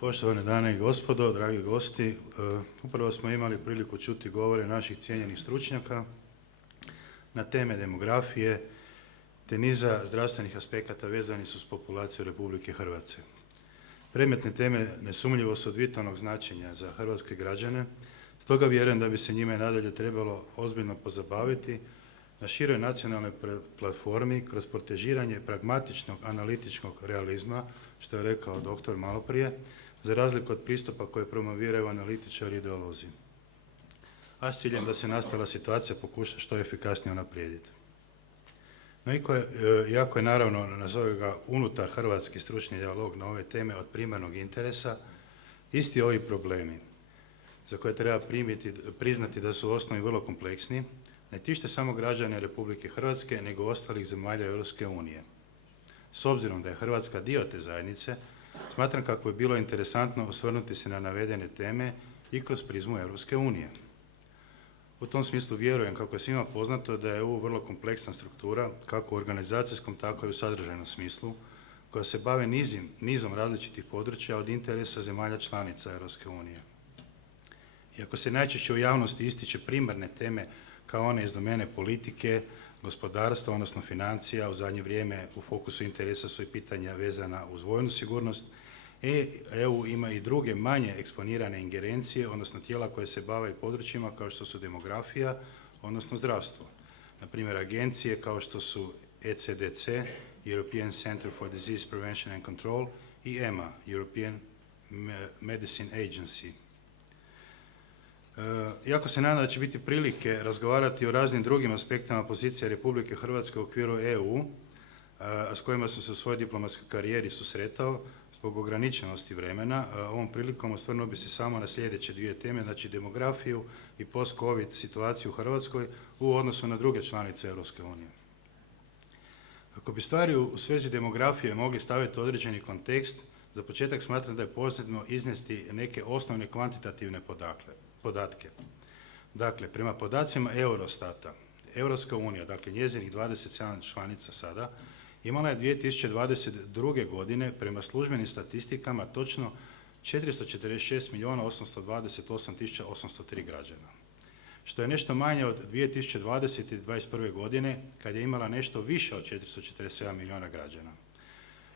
Poštovane dame i gospodo, dragi gosti, upravo smo imali priliku čuti govore naših cijenjenih stručnjaka na teme demografije te niza zdravstvenih aspekata vezani su s populacijom Republike Hrvatske. Predmetne teme nesumnjivo su od vitalnog značenja za hrvatske građane, stoga vjerujem da bi se njime nadalje trebalo ozbiljno pozabaviti na široj nacionalnoj platformi kroz protežiranje pragmatičnog analitičkog realizma, što je rekao doktor maloprije, za razliku od pristupa koje promoviraju analitičari i ideolozi, a s ciljem da se nastala situacija pokuša što efikasnije unaprijediti. No, iako je naravno, nazove ga unutar hrvatski stručni dijalog na ove teme od primarnog interesa, isti ovi problemi za koje treba priznati da su u osnovi vrlo kompleksni, ne tište samo građane Republike Hrvatske, nego ostalih zemalja Europske unije. S obzirom da je Hrvatska dio te zajednice, smatram kako je bilo interesantno osvrnuti se na navedene teme i kroz prizmu Europske unije. U tom smislu vjerujem, kako je svima poznato, da je EU vrlo kompleksna struktura, kako u organizacijskom, tako i u sadržajnom smislu, koja se bave nizom različitih područja od interesa zemalja članica Europske unije. Iako se najčešće u javnosti ističe primarne teme kao one iz domene politike, gospodarstva, odnosno financija, u zadnje vrijeme u fokusu interesa su i pitanja vezana uz vojnu sigurnost. EU ima i druge manje eksponirane ingerencije, odnosno tijela koje se bave područjima kao što su demografija, odnosno zdravstvo. Na primjer, agencije kao što su ECDC, European Center for Disease Prevention and Control, i EMA, European Medicine Agency. Iako se nadam da će biti prilike razgovarati o raznim drugim aspektama pozicije Republike Hrvatske u okviru EU, s kojima sam se u svojoj diplomatskoj karijeri susretao, zbog ograničenosti vremena, ovom prilikom osvrnuo bi se samo na sljedeće dvije teme, znači demografiju i post-covid situaciju u Hrvatskoj u odnosu na druge članice Europske unije. Kako bi stvari u svezi demografije mogli staviti određeni kontekst, za početak smatram da je potrebno iznesti neke osnovne kvantitativne podatke. Dakle, prema podacima Eurostata, Europska unija, dakle njezinih 27 članica sada, imala je 2022. godine prema službenim statistikama točno 446.828.803 građana, što je nešto manje od 2020. i 2021. godine kad je imala nešto više od 447 milijuna građana.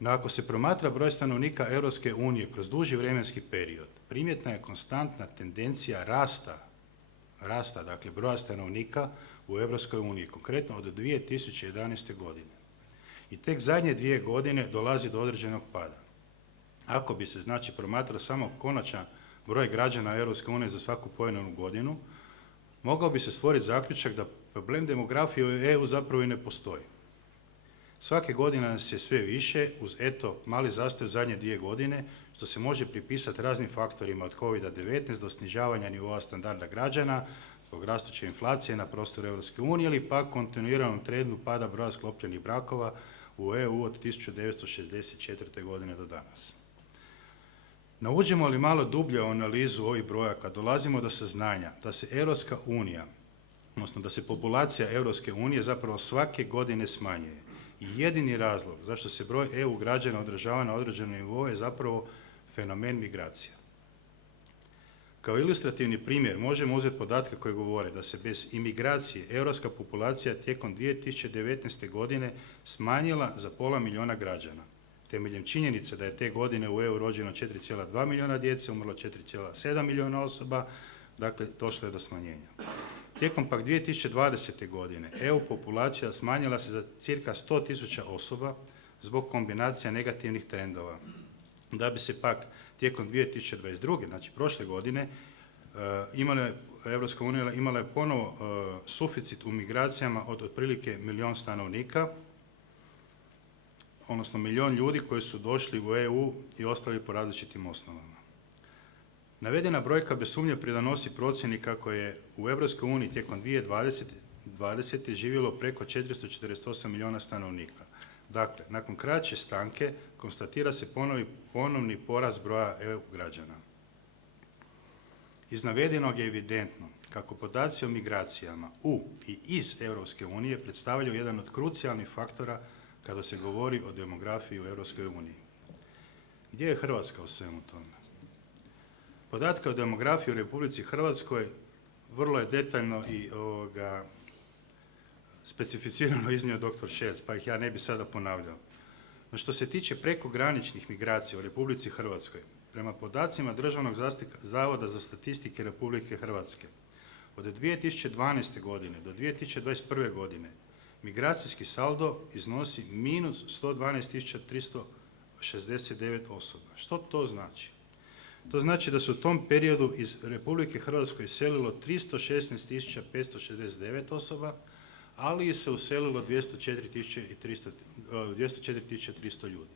No, ako se promatra broj stanovnika Europske unije kroz duži vremenski period, primjetna je konstantna tendencija rasta, dakle broja stanovnika u Europskoj uniji, konkretno od 2011. godine. I tek zadnje 2 godine dolazi do određenog pada. Ako bi se, znači, promatrao samo konačan broj građana Europske unije za svaku pojedinu godinu, mogao bi se stvoriti zaključak da problem demografije u EU zapravo i ne postoji. Svake godine nas je sve više, uz mali zastoj u zadnje 2 godine, što se može pripisati raznim faktorima od COVID-19 do snižavanja nivoa standarda građana, zbog rastuće inflacije na prostoru Europske unije ili pak kontinuiranom trendu pada broja sklopljenih brakova u EU od 1964. godine do danas. No, uđemo li malo dublje u analizu ovih brojaka, dolazimo do saznanja da se Europska unija, odnosno da se populacija Europske unije zapravo svake godine smanjuje. I jedini razlog zašto se broj EU građana održava na određenom nivou je zapravo fenomen migracija. Kao ilustrativni primjer možemo uzeti podatke koji govore da se bez imigracije europska populacija tijekom 2019. godine smanjila za pola milijuna građana. Temeljem činjenice da je te godine u EU rođeno 4,2 milijuna djece, umrlo 4,7 milijuna osoba, dakle došlo je do smanjenja. Tijekom pak 2020. godine EU populacija smanjila se za cirka 100.000 osoba zbog kombinacija negativnih trendova, da bi se pak tijekom 2022. znači prošle godine, Europska unija imala je ponovo suficit u migracijama od otprilike 1 milijun stanovnika, odnosno 1 milijun ljudi koji su došli u EU i ostali po različitim osnovama. Navedena brojka bez sumnje pridonosi procjeni kako je u Europskoj uniji tijekom 2020. živjelo preko 448 milijuna stanovnika. Dakle, nakon kraće stanke konstatira se ponovni porast broja EU građana. Iz navedenog je evidentno kako podaci o migracijama u i iz Europske unije predstavljaju jedan od krucijalnih faktora kada se govori o demografiji u Europskoj uniji. Gdje je Hrvatska u svemu tome? Podatke o demografiji u Republici Hrvatskoj vrlo je detaljno i specificirano iznio dr. Šerc, pa ih ja ne bi sada ponavljao. No što se tiče prekograničnih migracija u Republici Hrvatskoj, prema podacima Državnog zavoda za statistike Republike Hrvatske, od 2012. godine do 2021. godine migracijski saldo iznosi minus 112.369 osoba. Što to znači? To znači da su u tom periodu iz Republike Hrvatske iselilo 316.569 osoba, ali se uselilo 204.300 ljudi.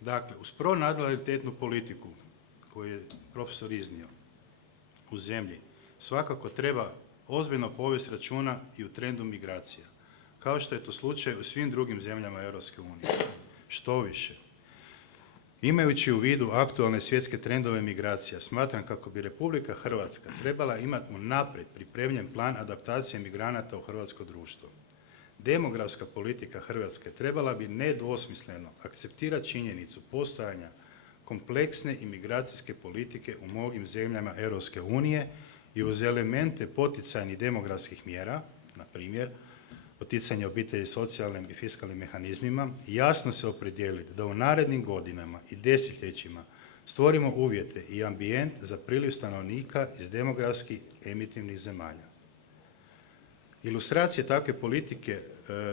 Dakle, uz pronatalitetnu politiku koju je profesor iznio u zemlji, svakako treba ozbiljno povesti računa i u trendu migracija, kao što je to slučaj u svim drugim zemljama Europske unije. Što više, imajući u vidu aktualne svjetske trendove migracija, smatram kako bi Republika Hrvatska trebala imati unaprijed pripremljen plan adaptacije migranata u hrvatsko društvo. Demografska politika Hrvatske trebala bi nedvosmisleno akceptirati činjenicu postojanja kompleksne imigracijske politike u mnogim zemljama Europske unije i uz elemente poticajnih demografskih mjera, na primjer, poticanje obitelji socijalnim i fiskalnim mehanizmima, jasno se opredijeliti da u narednim godinama i desetljećima stvorimo uvjete i ambijent za priliv stanovnika iz demografski emitivnih zemalja. Ilustracije takve politike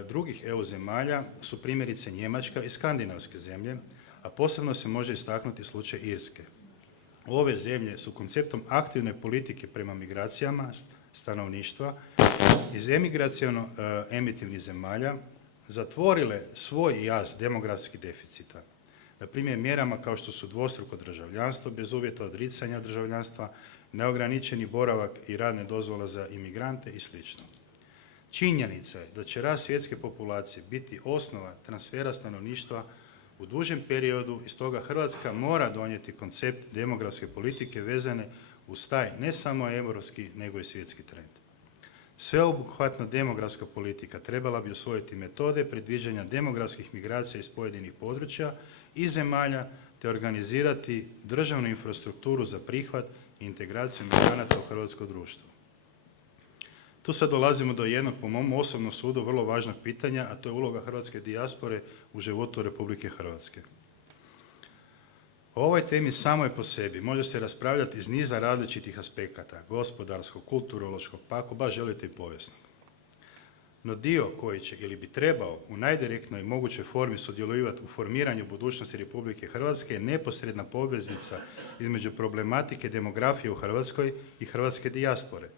drugih EU zemalja su primjerice Njemačka i skandinavske zemlje, a posebno se može istaknuti slučaj Irske. Ove zemlje su konceptom aktivne politike prema migracijama stanovništva iz emigraciono emitivnih zemalja zatvorile svoj jaz demografskih deficita. Na primjer, mjerama kao što su dvostruko državljanstvo bez uvjeta odricanja državljanstva, neograničeni boravak i radne dozvole za imigrante i sl. Činjenica je da će rast svjetske populacije biti osnova transfera stanovništva u dužem periodu i stoga Hrvatska mora donijeti koncept demografske politike vezane uz taj ne samo europski nego i svjetski trend. Sveobuhvatna demografska politika trebala bi usvojiti metode predviđanja demografskih migracija iz pojedinih područja i zemalja te organizirati državnu infrastrukturu za prihvat i integraciju migranata u hrvatsko društvo. Tu sad dolazimo do jednog, po mom osobnom sudu, vrlo važnog pitanja, a to je uloga hrvatske dijaspore u životu Republike Hrvatske. O ovoj temi samoj po sebi može se raspravljati iz niza različitih aspekata, gospodarskog, kulturološkog, pa ako baš želite i povijesnog. No dio koji će ili bi trebao u najdirektnoj mogućoj formi sudjelovati u formiranju budućnosti Republike Hrvatske je neposredna poveznica između problematike demografije u Hrvatskoj i hrvatske dijaspore,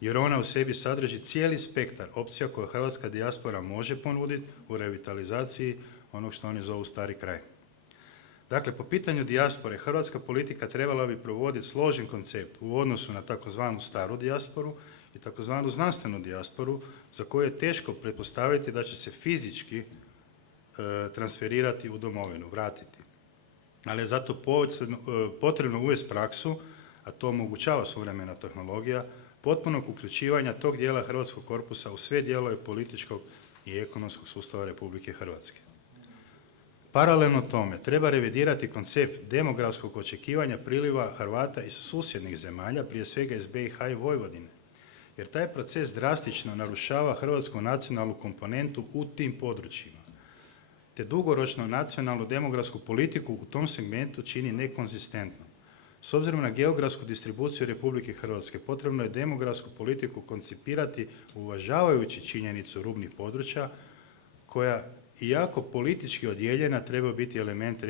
jer ona u sebi sadrži cijeli spektar opcija koje hrvatska dijaspora može ponuditi u revitalizaciji onog što oni zovu stari kraj. Dakle, po pitanju dijaspore, hrvatska politika trebala bi provoditi složen koncept u odnosu na takozvanu staru dijasporu i takozvanu znanstvenu dijasporu, za koju je teško pretpostaviti da će se fizički transferirati u domovinu, vratiti. Ali je zato potrebno uvesti praksu, a to omogućava suvremena tehnologija, potpunog uključivanja tog dijela hrvatskog korpusa u sve dijelove političkog i ekonomskog sustava Republike Hrvatske. Paralelno tome, treba revidirati koncept demografskog očekivanja priliva Hrvata iz susjednih zemalja, prije svega iz BiH i Vojvodine, jer taj proces drastično narušava hrvatsku nacionalnu komponentu u tim područjima, te dugoročno nacionalnu demografsku politiku u tom segmentu čini nekonzistentnom. S obzirom na geografsku distribuciju Republike Hrvatske, potrebno je demografsku politiku koncipirati uvažavajući činjenicu rubnih područja, koja, iako politički odijeljena, treba biti element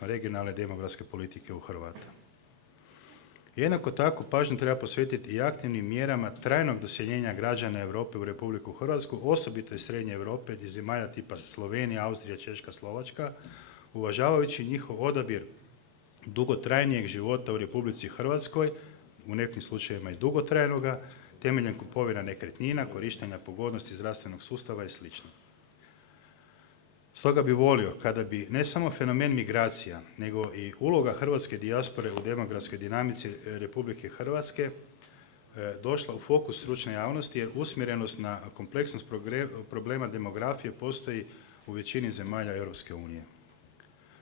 regionalne demografske politike u Hrvata. Jednako tako pažnju treba posvetiti i aktivnim mjerama trajnog doseljenja građana Europe u Republiku Hrvatsku, osobito iz Srednje Europe, iz zemalja tipa Slovenija, Austrija, Češka, Slovačka, uvažavajući njihov odabir dugotrajnijeg života u Republici Hrvatskoj, u nekim slučajevima i dugotrajnoga, temeljem kupovina nekretnina, korištenja pogodnosti zdravstvenog sustava i sl. Stoga bi volio kada bi ne samo fenomen migracija, nego i uloga hrvatske dijaspore u demografskoj dinamici Republike Hrvatske došla u fokus stručne javnosti, jer usmjerenost na kompleksnost problema demografije postoji u većini zemalja Europske unije.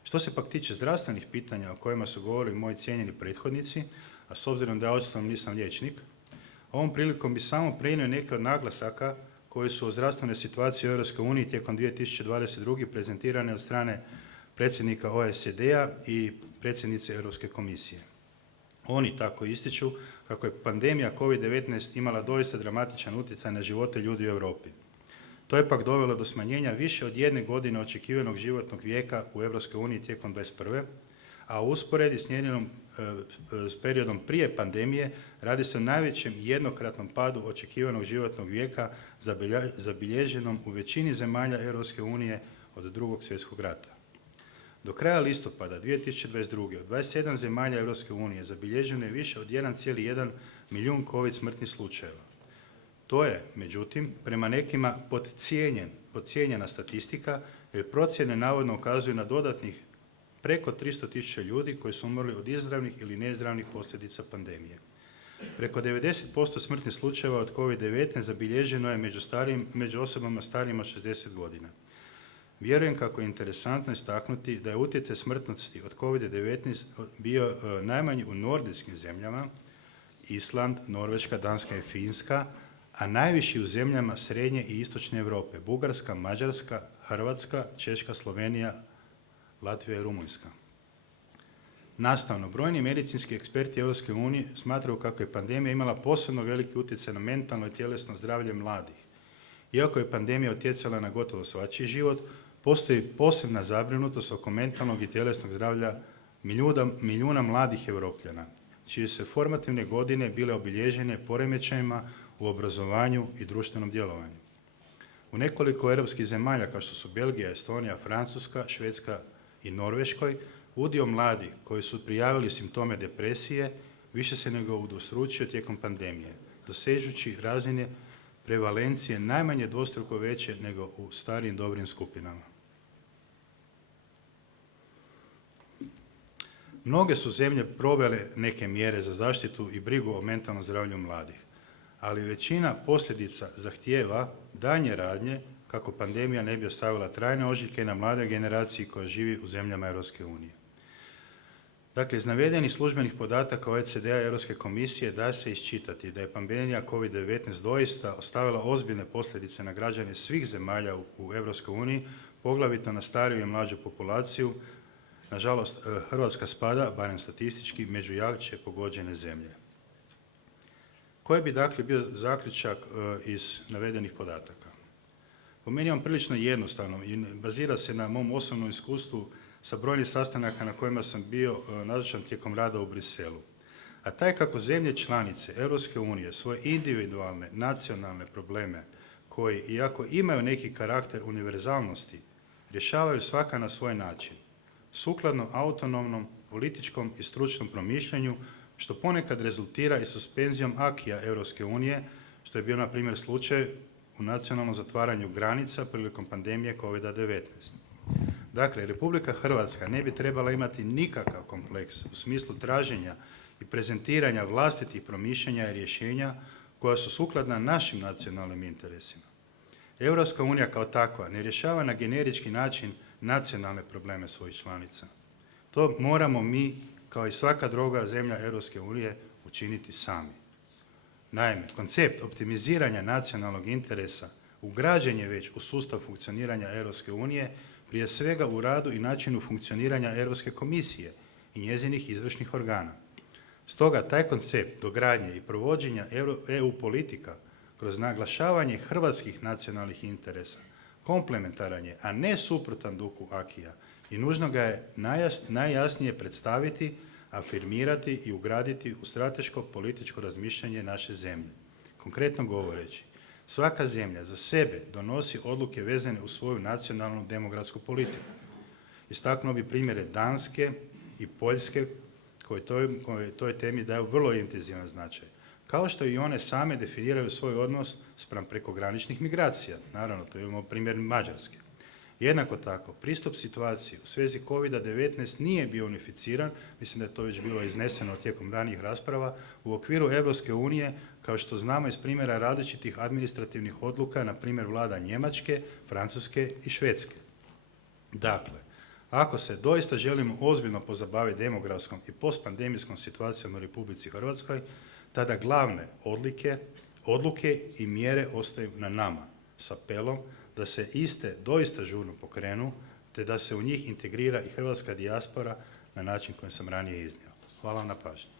Što se pak tiče zdravstvenih pitanja o kojima su govorili moji cijenjeni prethodnici, a s obzirom da ja očito nisam liječnik, ovom prilikom bi samo prenio neke od naglasaka koji su o zdravstvenoj situaciji u EU tijekom 2022. prezentirane od strane predsjednika OECD-a i predsjednice Europske komisije. Oni tako ističu kako je pandemija COVID-19 imala doista dramatičan utjecaj na živote ljudi u Europi. To je pak dovelo do smanjenja više od 1 godine očekivanog životnog vijeka u EU tijekom 2021. A u usporedi s periodom prije pandemije radi se o najvećem jednokratnom padu očekivanog životnog vijeka zabilježenom u većini zemalja EU od II. Svjetskog rata. Do kraja listopada 2022. od 27 zemalja EU zabilježeno je više od 1,1 milijun COVID smrtnih slučajeva. To je, međutim, prema nekima podcijenjena statistika, jer procjene navodno ukazuju na dodatnih preko 300.000 ljudi koji su umrli od izravnih ili neizravnih posljedica pandemije. Preko 90% smrtnih slučajeva od COVID-19 zabilježeno je među osobama starijima od 60 godina. Vjerujem kako je interesantno istaknuti da je utjecaj smrtnosti od COVID-19 bio najmanji u nordijskim zemljama, Island, Norveška, Danska i Finska, a najviši u zemljama srednje i istočne Europe, Bugarska, Mađarska, Hrvatska, Češka, Slovenija, Latvija i Rumunjska. Nastavno, brojni medicinski eksperti EU smatraju kako je pandemija imala posebno veliki utjecaj na mentalno i tjelesno zdravlje mladih. Iako je pandemija utjecala na gotovo svačiji život, postoji posebna zabrinutost oko mentalnog i tjelesnog zdravlja milijuna mladih Europljana, čije su formativne godine bile obilježene poremećajima u obrazovanju i društvenom djelovanju. U nekoliko europskih zemalja, kao što su Belgija, Estonija, Francuska, Švedska i Norveškoj, udio mladih koji su prijavili simptome depresije više se nego udvostručio tijekom pandemije, dosežući razine prevalencije najmanje dvostruko veće nego u starijim dobrim skupinama. Mnoge su zemlje provele neke mjere za zaštitu i brigu o mentalnom zdravlju mladih, ali većina posljedica zahtijeva daljnje radnje kako pandemija ne bi ostavila trajne ožiljke na mladoj generaciji koja živi u zemljama Europske unije. Dakle, iz navedenih službenih podataka OECD-a i Europske komisije da se iščitati da je pandemija COVID-19 doista ostavila ozbiljne posljedice na građane svih zemalja u Europskoj uniji, poglavito na stariju i mlađu populaciju. Nažalost, Hrvatska spada, barem statistički, među jače pogođene zemlje. Koji bi dakle bio zaključak iz navedenih podataka? Po meni je on prilično jednostavno i bazira se na mom osobnom iskustvu sa brojnih sastanaka na kojima sam bio nazočan tijekom rada u Briselu. A taj kako zemlje članice Europske unije svoje individualne, nacionalne probleme koji, iako imaju neki karakter univerzalnosti, rješavaju svaka na svoj način, sukladno autonomnom, političkom i stručnom promišljanju, što ponekad rezultira i suspenzijom akija Europske unije, što je bio, na primjer, slučaj u nacionalnom zatvaranju granica prilikom pandemije COVID-19. Dakle, Republika Hrvatska ne bi trebala imati nikakav kompleks u smislu traženja i prezentiranja vlastitih promišljanja i rješenja koja su sukladna našim nacionalnim interesima. Europska unija kao takva ne rješava na generički način nacionalne probleme svojih članica. To moramo mi, kao i svaka druga zemlja Europske unije, učiniti sami. Naime, koncept optimiziranja nacionalnog interesa ugrađen je već u sustav funkcioniranja Europske unije, prije svega u radu i načinu funkcioniranja Europske komisije i njezinih izvršnih organa. Stoga taj koncept dogradnje i provođenja EU politika kroz naglašavanje hrvatskih nacionalnih interesa komplementaran je, a ne suprotan duhu akija, i nužno ga je najjasnije predstaviti, afirmirati i ugraditi u strateško političko razmišljanje naše zemlje. Konkretno govoreći, svaka zemlja za sebe donosi odluke vezane u svoju nacionalnu demografsku politiku. Istaknuo bi primjere Danske i Poljske koje toj temi daju vrlo intenzivan značaj, kao što i one same definiraju svoj odnos spram prekograničnih migracija. Naravno, to imamo primjer Mađarske. Jednako tako, pristup situaciji u svezi COVID-19 nije bio unificiran, mislim da je to već bilo izneseno tijekom ranijih rasprava, u okviru Europske unije, kao što znamo iz primjera različitih administrativnih odluka, na primjer vlada Njemačke, Francuske i Švedske. Dakle, Ako se doista želimo ozbiljno pozabaviti demografskom i postpandemijskom situacijom u Republici Hrvatskoj, tada glavne odluke i mjere ostaju na nama s apelom da se iste doista žurno pokrenu, te da se u njih integrira i hrvatska dijaspora na način koji sam ranije iznio. Hvala vam na pažnji.